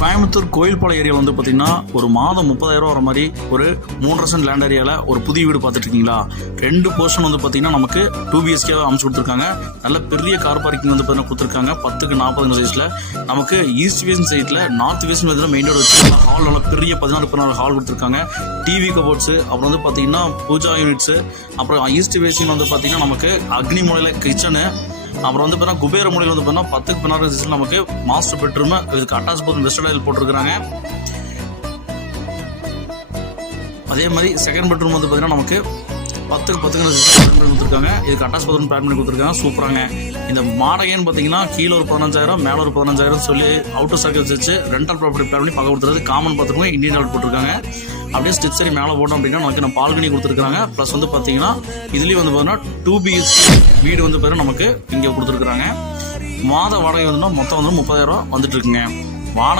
கோயம்புத்தூர் கோயில்பாளையம் ஏரியாவில் வந்து பார்த்தீங்கன்னா ஒரு மாதம் 30,000 வர மாதிரி ஒரு 3 சென்ட் லேண்ட் ஏரியாவில் ஒரு புதிய வீடு பார்த்துட்டு இருக்கீங்களா? 2 போர்ஷன் வந்து பார்த்தீங்கன்னா நமக்கு 2 BHK அமைச்சு கொடுத்துருக்காங்க. நல்ல பெரிய கார் பார்க்கிங் வந்து பார்த்தீங்கன்னா கொடுத்துருக்காங்க. 10க்கு 40 சைஸில் நமக்கு ஈஸ்ட் வேஸ்ட் சைடில் நார்த் வேஸ்ட் மெயின் ரோடு வச்சு ஹால் நல்லா பெரிய 16 ஹால் கொடுத்துருக்காங்க. டிவி கபோர்ட்ஸு, அப்புறம் வந்து பார்த்தீங்கன்னா பூஜா யூனிட்ஸு, அப்புறம் ஈஸ்ட் வேஸ்டிங் வந்து பார்த்தீங்கன்னா நமக்கு அக்னி மூலையில் கிச்சனு, அப்புறம் வந்து பார்த்தீங்கன்னா குபேர மூலையில் வந்து பார்த்தீங்கன்னா 10க்கு 16 சைஸில் நமக்கு மாஸ்டர் பெட்ரூம், இதுக்கு அட்டாச் பாத்ரூம் வெஸ்டர்ன் போட்டிருக்காங்க. அதே மாதிரி செகண்ட் பெட்ரூம் வந்து பார்த்தீங்கன்னா நமக்கு 10க்கு 10 கொடுத்துருக்காங்க. இதுக்கு அட்டாச் பாத்ரூம் பிளான் பண்ணி கொடுத்துருக்காங்க. சூப்பராங்க. இந்த வாடகைன்னு பார்த்தீங்கன்னா கீழே ஒரு 15,000 மேலே ஒரு 15,000 சொல்லி அவுட்டர் சர்க்கிள்ஸ் வச்சு ரெண்டல் ப்ராப்பர்ட்டி பிளான் பண்ணி பக்கம் கொடுத்துருது. காமன் பார்த்துருக்கோம், இந்தியன் அவுட் போட்டிருக்காங்க. அப்படியே ஸ்டிச் சரி மேலே போட்டோம் அப்படின்னா நமக்கு நம்ம பால்கனி கொடுத்துருக்காங்க. ப்ளஸ் வந்து பார்த்தீங்கன்னா இதுலேயும் வந்து பார்த்தீங்கன்னா 2 BHK வீடு வந்து பார்த்தீங்கன்னா நமக்கு இங்கே கொடுத்துருக்குறாங்க. மாத வாடகை வந்து மொத்தம் வந்து 30,000 வந்துட்டு இருக்குங்க. வாடகை